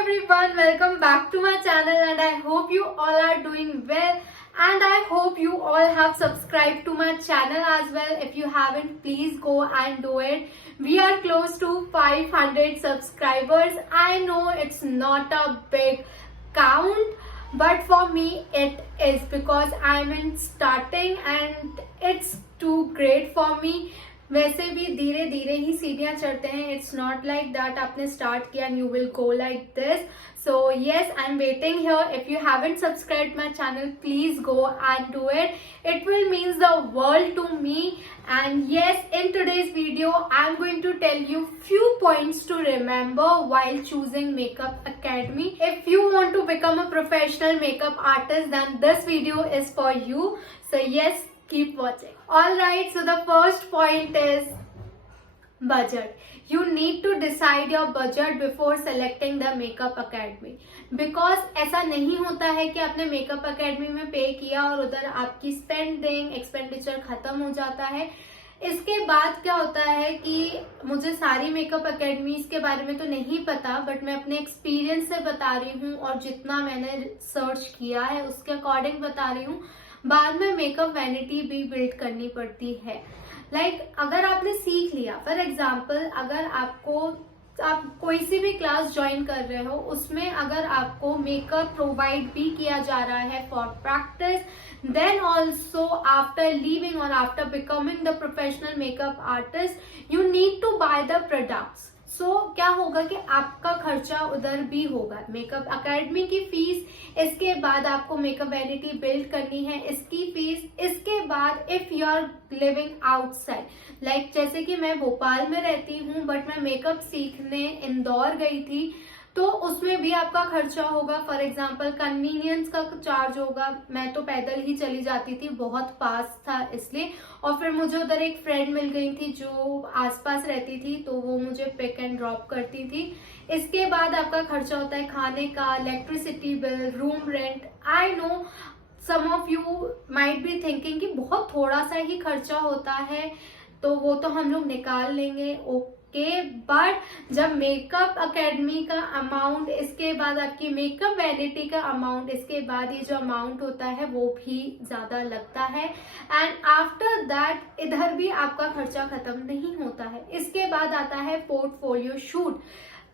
everyone, welcome back to my channel and I hope you all are doing well and I hope you all have subscribed to my channel as well. If you haven't, please go and do it. We are close to 500 subscribers. I know it's not a big count, but for me it is because I'm in starting and it's too great for me. वैसे भी धीरे धीरे ही सीढ़ियां चढ़ते हैं. It's not like that आपने start किया and you will go like this. So yes, I am waiting here. If you haven't subscribed my channel, please go and do it. It will means the world to me. And yes, in today's video I am going to tell you few points to remember while choosing Makeup Academy. If you want to become a professional makeup artist, then this video is for you. So yes, keep watching. Alright, so the first point is budget. You need to decide your budget before selecting the Makeup Academy. Because ऐसा नहीं होता है कि आपने Makeup Academy में पे किया और उधर आपकी स्पेंडिंग एक्सपेंडिचर खत्म हो जाता है. इसके बाद क्या होता है कि मुझे सारी मेकअप अकेडमीज के बारे में तो नहीं पता, बट मैं अपने एक्सपीरियंस से बता रही हूँ और जितना मैंने सर्च किया है उसके अकॉर्डिंग बता रही हूँ. बाद में मेकअप वैनिटी भी बिल्ड करनी पड़ती है. अगर आपने सीख लिया, फॉर एग्जाम्पल अगर आप कोई सी भी क्लास ज्वाइन कर रहे हो, उसमें अगर आपको मेकअप प्रोवाइड भी किया जा रहा है for practice, then also after leaving और after becoming the professional makeup artist you need to buy the products. So क्या होगा कि आपका खर्चा उधर भी होगा. मेकअप अकेडमी की फीस, इसके बाद आपको मेकअप वैनिटी बिल्ड करनी है, इसकी फीस, इसके बाद if you are living outside, जैसे कि मैं भोपाल में रहती हूँ बट मैं मेकअप सीखने इंदौर गई थी, तो उसमें भी आपका खर्चा होगा. फॉर एग्जाम्पल कन्वीनियंस का चार्ज होगा. मैं तो पैदल ही चली जाती थी, बहुत पास था इसलिए. और फिर मुझे उधर एक फ्रेंड मिल गई थी जो आसपास रहती थी, तो वो मुझे पिक एंड ड्रॉप करती थी. इसके बाद आपका खर्चा होता है खाने का, electricity bill, room rent. I know some of you might be thinking कि बहुत थोड़ा सा ही खर्चा होता है, तो वो तो हम लोग निकाल लेंगे. ओके, बट जब मेकअप अकेडमी का अमाउंट, इसके बाद आपकी मेकअप वैनिटी का अमाउंट, इसके बाद ये जो अमाउंट होता है वो भी ज्यादा लगता है. एंड आफ्टर दैट इधर भी आपका खर्चा खत्म नहीं होता है. इसके बाद आता है पोर्टफोलियो शूट.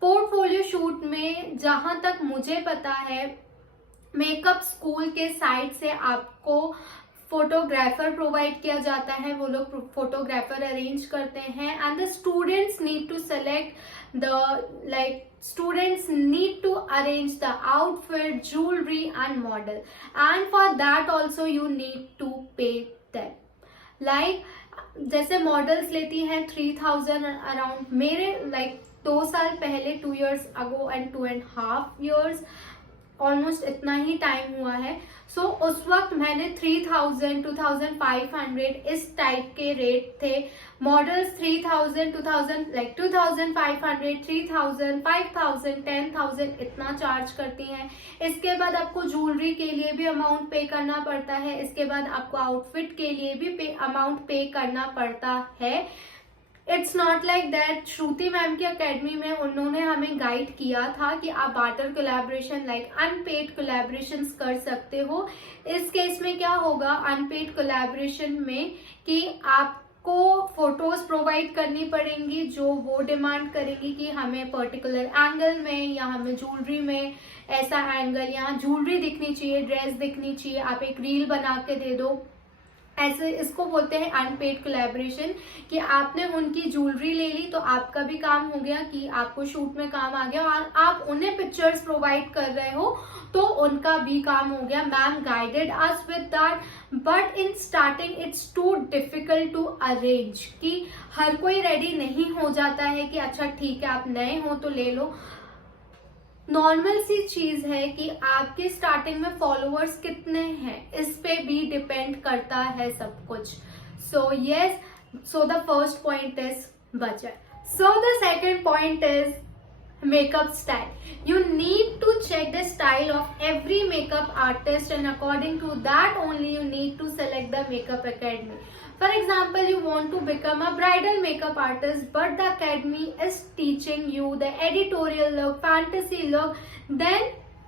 पोर्टफोलियो शूट में जहां तक मुझे पता है, मेकअप स्कूल के साइड से आपको फोटोग्राफर प्रोवाइड किया जाता है. वो लोग फोटोग्राफर अरेंज करते हैं and the students need to select the students need to arrange the outfit, jewelry and model, and for that also you need to pay them. जैसे मॉडल्स लेती हैं 3000 अराउंड. मेरे 2 साल पहले, 2 years ago and 2.5 years, almost इतना ही time हुआ है. सो उस वक्त मैंने 3000, 2500 इस टाइप के रेट थे. मॉडल्स 3000, 2500, 3000, 5000, 10000 इतना चार्ज करती हैं. इसके बाद आपको ज्वेलरी के लिए भी अमाउंट पे करना पड़ता है. इसके बाद आपको आउटफिट के लिए भी अमाउंट पे करना पड़ता है. It's not like that. Shruti ma'am की अकेडमी में उन्होंने हमें गाइड किया था कि आप बार्टर कोलैबोरेशन अनपेड कोलैबोरेशन कर सकते हो. इस केस में क्या होगा अनपेड कोलैबोरेशन में कि आपको फोटोज प्रोवाइड करनी पड़ेंगी जो वो डिमांड करेंगी कि हमें पर्टिकुलर एंगल में या हमें ज्वेलरी में ऐसा एंगल, यहाँ ज्वेलरी दिखनी चाहिए, ड्रेस दिखनी चाहिए, आप एक रील बना के दे दो. ऐसे इसको बोलते हैं अनपेड कोलैबोरेशन, कि आपने उनकी ज्वेलरी ले ली तो आपका भी काम हो गया कि आपको शूट में काम आ गया, और आप उन्हें पिक्चर्स प्रोवाइड कर रहे हो तो उनका भी काम हो गया. Ma'am guided us with that, but in starting it's too difficult to arrange, कि हर कोई रेडी नहीं हो जाता है कि अच्छा ठीक है आप नए हो तो ले लो. नॉर्मल सी चीज है कि आपके स्टार्टिंग में फॉलोअर्स कितने हैं, इस पे भी डिपेंड करता है सब कुछ. So yes, so the first point is budget. So the second point is makeup style. You need to check the style of every makeup artist, and according to that only you need to select the makeup academy. For example, you want to become a bridal makeup artist, but the academy is teaching you the editorial look, fantasy look, then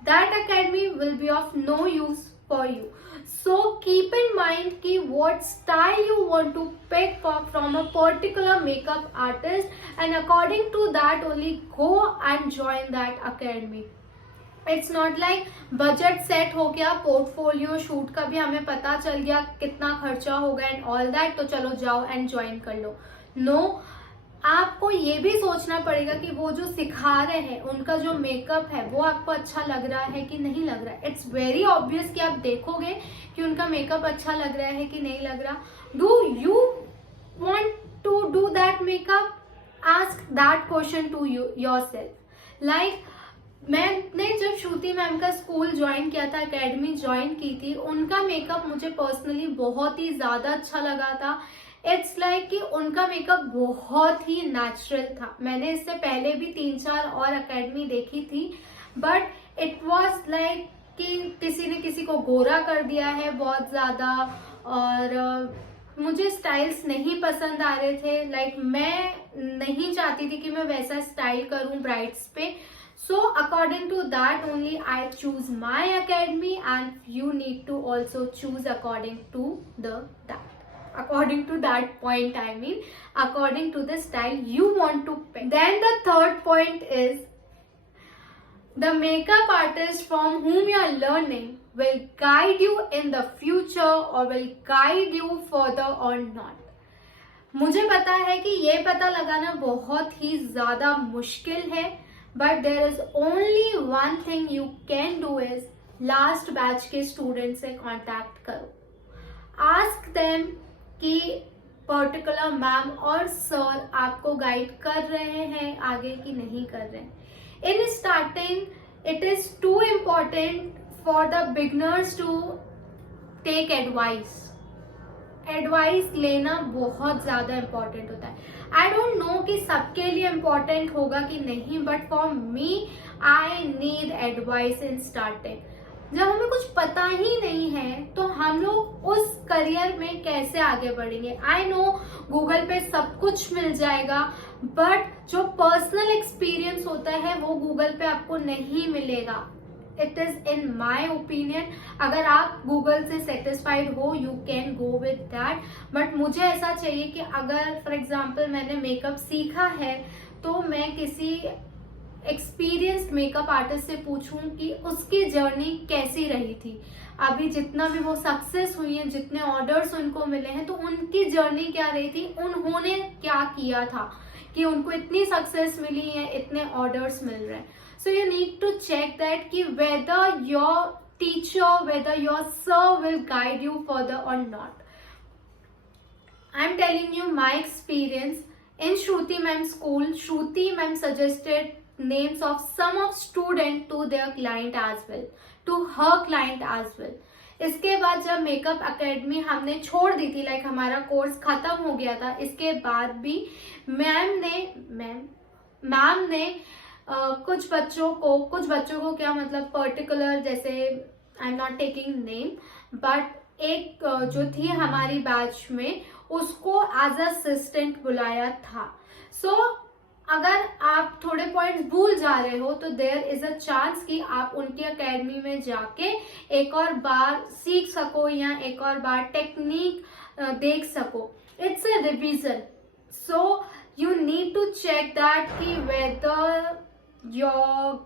that academy will be of no use for you. So keep in mind ki what style you want to pick from a particular makeup artist, and according to that only go and join that academy. It's not like budget set हो गया, portfolio shoot का भी हमें पता चल गया कितना खर्चा होगा एंड ऑल दैट, तो चलो जाओ एंड ज्वाइन कर लो. नो, आपको ये भी सोचना पड़ेगा कि वो जो सिखा रहे हैं उनका जो मेकअप है वो आपको अच्छा लग रहा है कि नहीं लग रहा है. इट्स वेरी ऑब्वियस कि आप देखोगे कि उनका मेकअप अच्छा लग रहा है कि नहीं लग रहा. Do you want to do that makeup? Ask that question to yourself. Like मैंने जब श्रुति मैम का स्कूल ज्वाइन किया था, एकेडमी ज्वाइन की थी, उनका मेकअप मुझे पर्सनली बहुत ही ज्यादा अच्छा लगा था. इट्स लाइक कि उनका मेकअप बहुत ही नेचुरल था. मैंने इससे पहले भी 3-4 और एकेडमी देखी थी, बट इट वाज लाइक कि किसी ने किसी को गोरा कर दिया है बहुत ज्यादा, और मुझे स्टाइल्स नहीं पसंद आ रहे थे. लाइक मैं नहीं चाहती थी कि मैं वैसा स्टाइल करूं ब्राइड्स पे. So according to that only I choose my academy, and you need to also choose according to that point, I mean according to the style you want to pick. Then the third point is the makeup artist from whom you are learning will guide you in the future or will guide you further or not. मुझे पता है कि ये पता लगाना बहुत ही ज्यादा मुश्किल है, but there is only one thing you can do is last batch के स्टूडेंट से कांटेक्ट करो. आस्क देम कि पर्टिकुलर मैम और सर आपको गाइड कर रहे हैं आगे कि नहीं कर रहे हैं. In starting it is too important for the beginners to take advice. Advice लेना बहुत ज्यादा इम्पोर्टेंट होता है. आई डोंट नो कि सबके लिए इम्पोर्टेंट होगा कि नहीं, but for me I need advice in starting. जब हमें कुछ पता ही नहीं है तो हम लोग उस करियर में कैसे आगे बढ़ेंगे. आई नो गूगल पे सब कुछ मिल जाएगा, बट जो पर्सनल एक्सपीरियंस होता है वो गूगल पे आपको नहीं मिलेगा. It is in my opinion. अगर आप गूगल से सेटिस्फाइड हो you can go with that, but मुझे ऐसा चाहिए कि अगर फॉर एग्जाम्पल मैंने मेकअप सीखा है तो मैं किसी एक्सपीरियंस्ड मेकअप आर्टिस्ट से पूछूं कि उसकी जर्नी कैसी रही थी. अभी जितना भी वो सक्सेस हुई है, जितने ऑर्डर्स उनको मिले हैं, तो उनकी जर्नी क्या रही थी, उन्होंने क्या किया था कि उनको इतनी सक्सेस मिली है, इतने ऑर्डर्स मिल रहे हैं. So you need to check that कि whether your teacher, whether your sir will guide you further or not. I'm telling you my experience in Shruti ma'am school. Shruti ma'am suggested names of some of students to their client as well, to her client as well. इसके बाद जब makeup academy हमने छोड़ दी थी, like हमारा course खत्म हो गया था, इसके बाद भी मैम ने कुछ बच्चों को क्या मतलब पर्टिकुलर, जैसे I am not taking name, but एक जो थी हमारी बैच में उसको एज असिस्टेंट बुलाया था. सो अगर आप थोड़े पॉइंट्स भूल जा रहे हो तो देयर इज अ चांस कि आप उनकी एकेडमी में जाके एक और बार सीख सको या एक और बार टेक्निक देख सको. It's a revision. So you need to check that कि whether your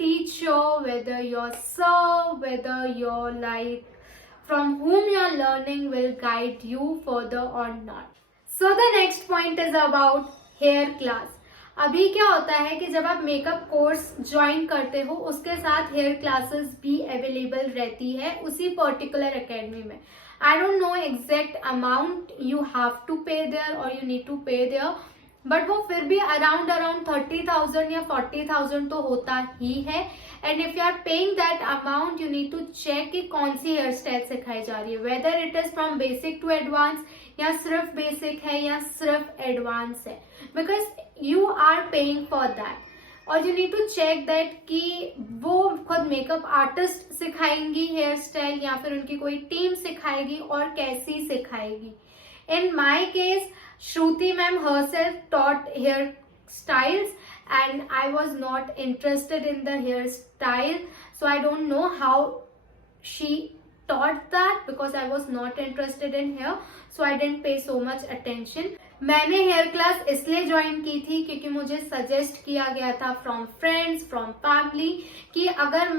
teacher, whether your sir, whether your like from whom you are learning will guide you further or not. So the next point is about hair class. अभी क्या होता है कि जब आप makeup course join करते हो उसके साथ हेयर क्लासेस भी अवेलेबल रहती है उसी पर्टिकुलर एकेडमी में. I don't know exact amount you have to pay there और you need to pay there, but वो फिर भी अराउंड 30,000 या 40,000 तो होता ही है. And if you are paying that amount you need to check कि कौन सी हेयर स्टाइल सिखाई जा रही है, whether it is from basic to advance या सिर्फ बेसिक है या सिर्फ एडवांस है, because you are paying for that. और you need to check that कि वो खुद मेकअप आर्टिस्ट सिखाएंगी हेयर स्टाइल या फिर उनकी कोई टीम सिखाएगी और कैसी सिखाएगी. In my case, Shruti ma'am herself taught hairstyles and I was not interested in the hairstyle. So I don't know how she taught that because I was not interested in hair. So I didn't pay so much attention. मैंने hair class इसलिए join की थी क्योंकि मुझे suggest किया गया था from friends, from family कि अगर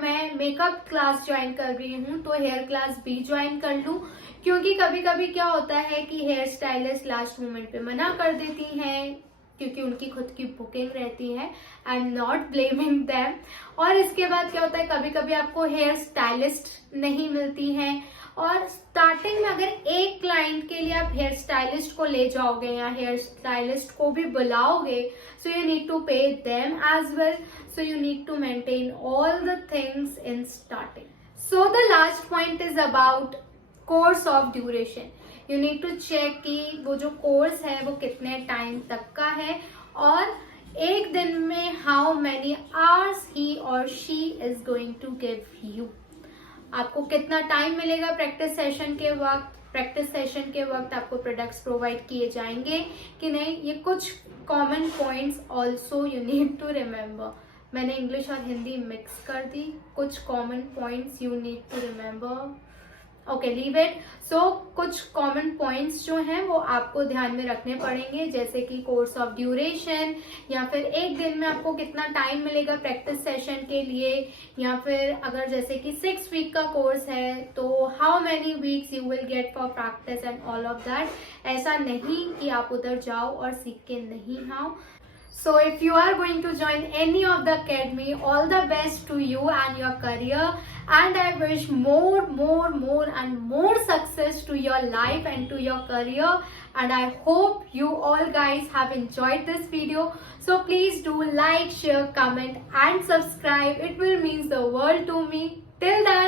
मैं मेकअप क्लास ज्वाइन कर रही हूँ तो हेयर क्लास भी ज्वाइन कर लूँ. क्योंकि कभी कभी क्या होता है कि हेयर स्टाइलिस्ट लास्ट मोमेंट पे मना कर देती हैं क्योंकि उनकी खुद की बुकिंग रहती है. I am not blaming them. और इसके बाद क्या होता है, कभी कभी आपको हेयर स्टाइलिस्ट नहीं मिलती हैं और स्टार्टिंग में अगर एक क्लाइंट के लिए आप हेयर स्टाइलिस्ट को ले जाओगे या हेयर स्टाइलिस्ट को भी बुलाओगे, so you need to pay them as well. So you need to maintain all the things in starting. So the last point is about course of duration. You need to check कि वो जो course है वो कितने time तक का है और एक दिन में हाउ मेनी आवर्स ही और she is going to give you. आपको कितना टाइम मिलेगा प्रैक्टिस सेशन के वक्त आपको प्रोडक्ट्स प्रोवाइड किए जाएंगे कि नहीं. ये कुछ common points also you need to remember. मैंने इंग्लिश और हिंदी मिक्स कर दी. कुछ common points you need to remember. Okay, leave it. So कुछ कॉमन पॉइंट्स जो हैं वो आपको ध्यान में रखने पड़ेंगे, जैसे कि कोर्स ऑफ ड्यूरेशन या फिर एक दिन में आपको कितना टाइम मिलेगा प्रैक्टिस सेशन के लिए, या फिर अगर जैसे कि 6 वीक का कोर्स है तो how many weeks you will get for practice and all of that. ऐसा नहीं कि आप उधर जाओ और सीख के नहीं आओ. So if you are going to join any of the academy, all the best to you and your career, and I wish more and more success to your life and to your career, and I hope you all guys have enjoyed this video. So please do like, share, comment and subscribe. It will mean the world to me. Till then,